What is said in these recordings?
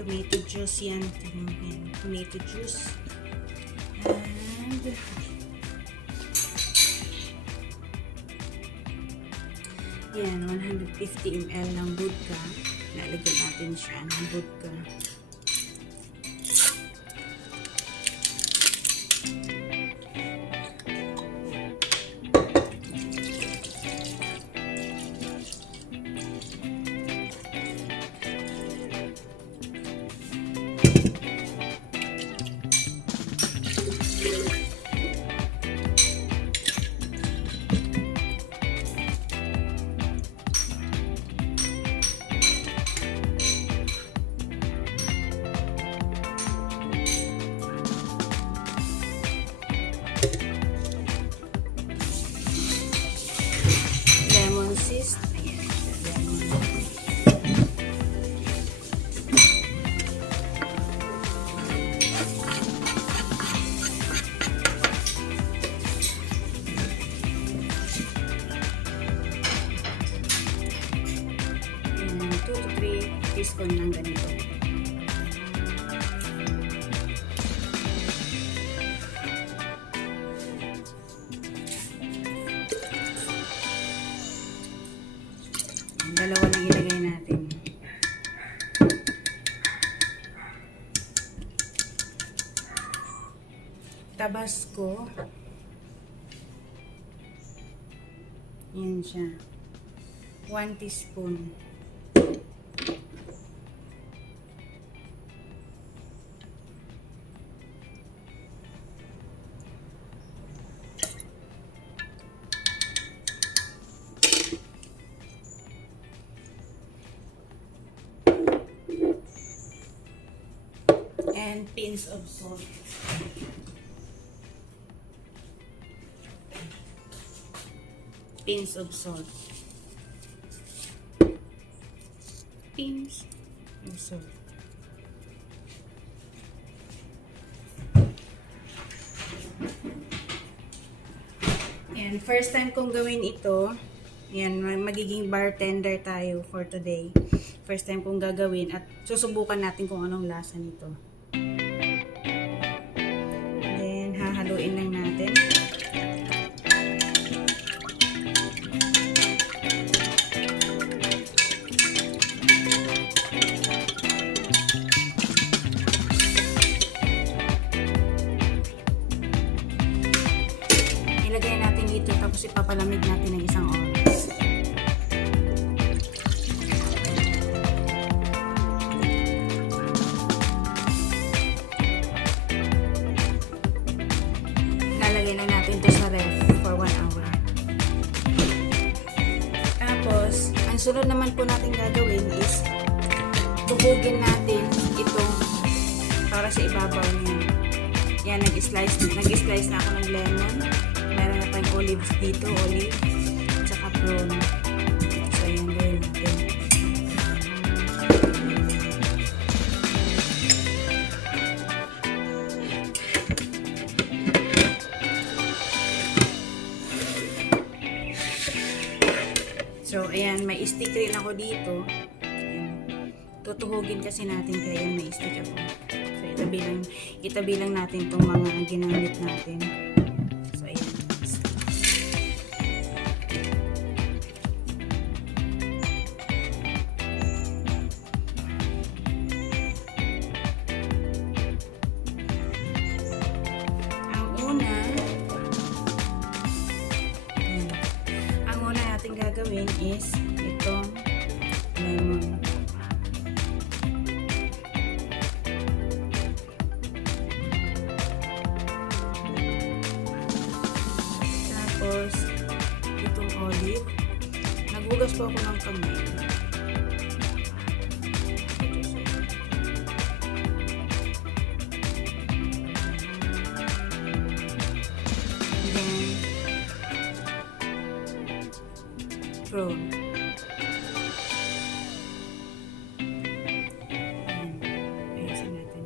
tomato juice yan. Tomato juice. And yan, 150 ml ng vodka. Lalagyan natin siya ng vodka. Teaspoon ng ganito. Dalawa lang ilagay natin. Tabasco. Yan siya. 1 teaspoon. And pinch of salt. Pinch of salt. Pinch of salt. And first time kong gawin ito. Yan, magiging bartender tayo for today. First time kong gagawin at susubukan natin kung anong lasa nito. Then, hahaluin lang natin. Ilagay natin dito tapos ipapalamig natin ng isang oras. Lalagay na natin ito sa ref for 1 hour. Tapos, ang sunod naman po natin gagawin is tubugin natin ito para sa ibabaw niya. Yan, nag-slice na ako ng lemon. Meron na tayong olives dito, olive, tsaka prawn. So, yan gawin natin. So, ayan, may stick rin ako dito. Ayan. Tutuhugin kasi natin kaya may stick ako. So, itabi lang natin itong mga ginamit natin. So, ayan. Ang una natin gagawin is itong lemon. Tapos, itong olive. Naghugas po ako ng kamay. Then, prawn. Ayasin natin.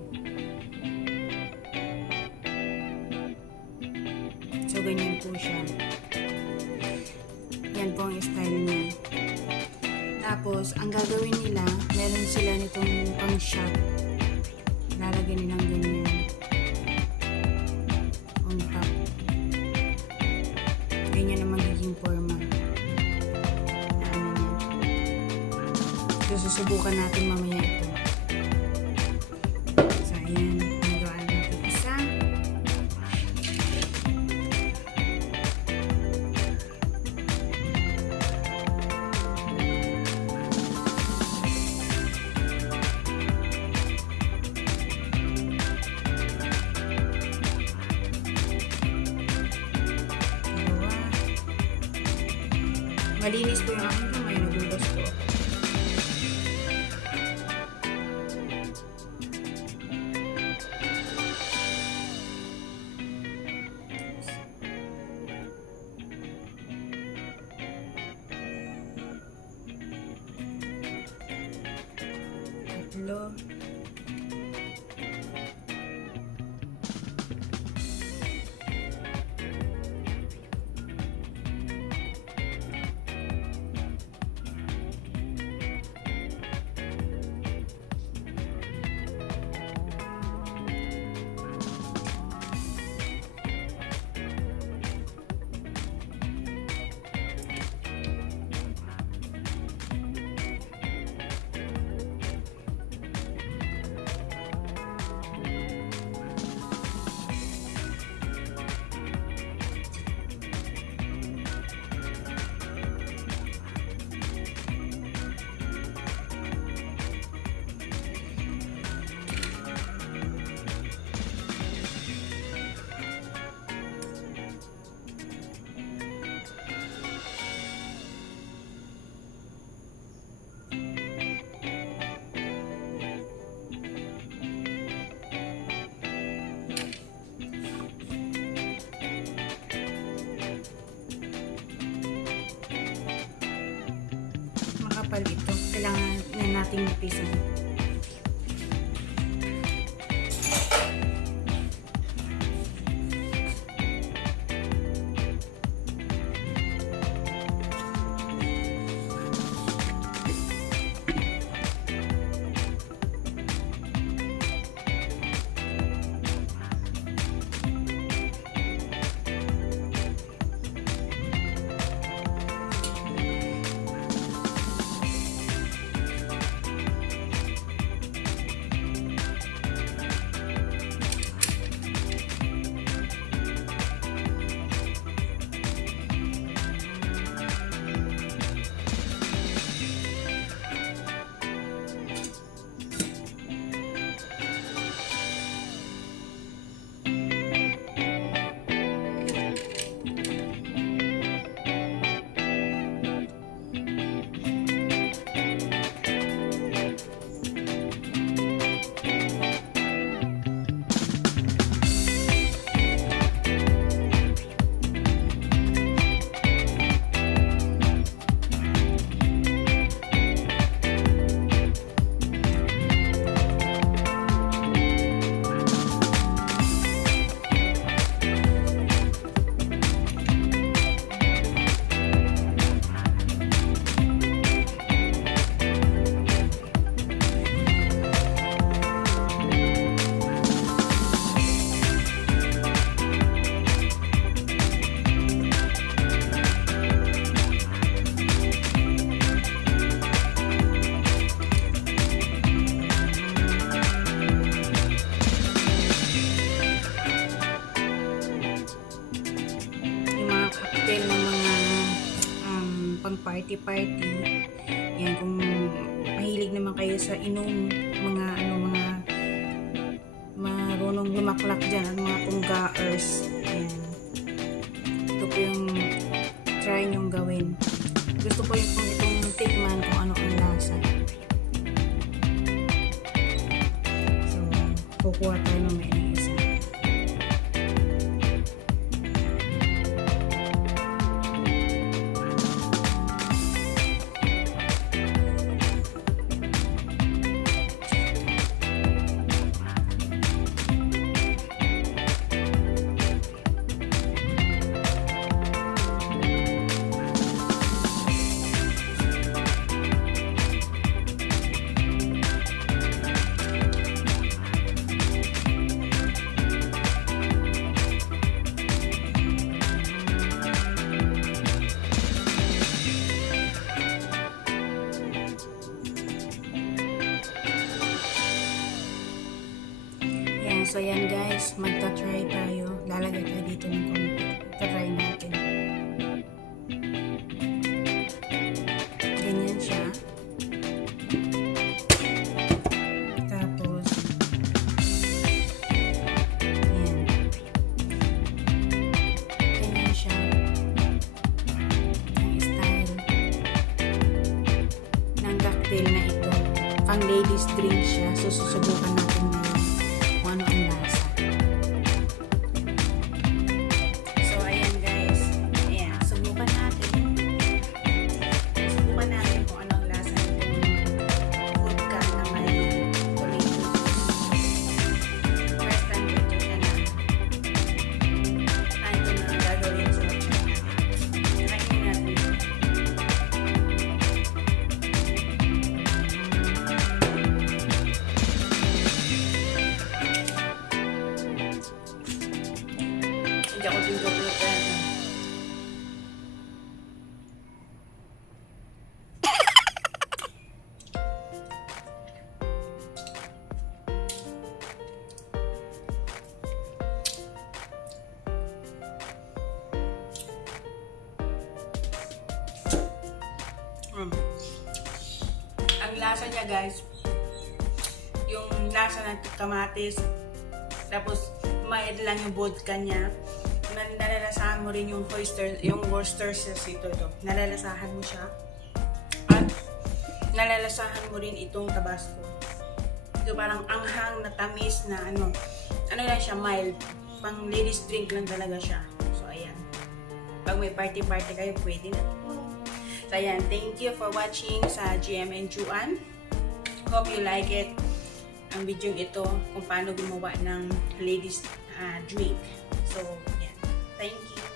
So, ganyan po siya. Yan po ang style niya. Tapos, ang gagawin nila, meron sila nitong pang shot. Lalagyan nilang ganyan. On top. Ganyan ang magiging forma. Na ano yan. So, susubukan natin mamaya ito. So, ayan. Nagawa natin isa. Malinis po yung aking kamay, nagugas po. Tatlo. Ito. Kailangan na natin ipisan. Party. Yan, kung mahilig naman kayo sa inom, mga marunong lumaklak dyan, mga punggaers. Yan. Ito po yung try nyong gawin. Gusto ko yung kung itong tikman kung ano ang lasa. So, kukuha tayo ng may isa. So yan guys, magta-try tayo. Lalagay tayo dito ng konti. Try natin. Ganyan siya. Tapos, yan. Ganyan siya. Ang style ng cocktail na ito. Pang ladies drink siya. So, susubukan natin ngayon kung ano ang lasa. So, ayan guys. Ayan, subukan natin. Subukan natin kung ano ang lasa nito. Vodka na may tomato. First time ko ito siya na. Ito na gagawin sa kainin natin. Hindi ako tinutulutan. Ang lasa niya guys, yung lasa ng kamatis, tapos mild lang yung vodka niya. Nalalasahan mo rin yung worstersauce ito. Nalalasahan mo siya. At nalalasahan mo rin itong Tabasco. Ito parang anghang na tamis na ano lang siya, mild. Pang ladies drink lang talaga siya. So ayan. Pag may party-party kayo, pwede na. So ayan, thank you for watching sa JM&JOANN. Hope you like it. Ang video ito kung paano gumawa ng ladies drink. So, yeah. Thank you.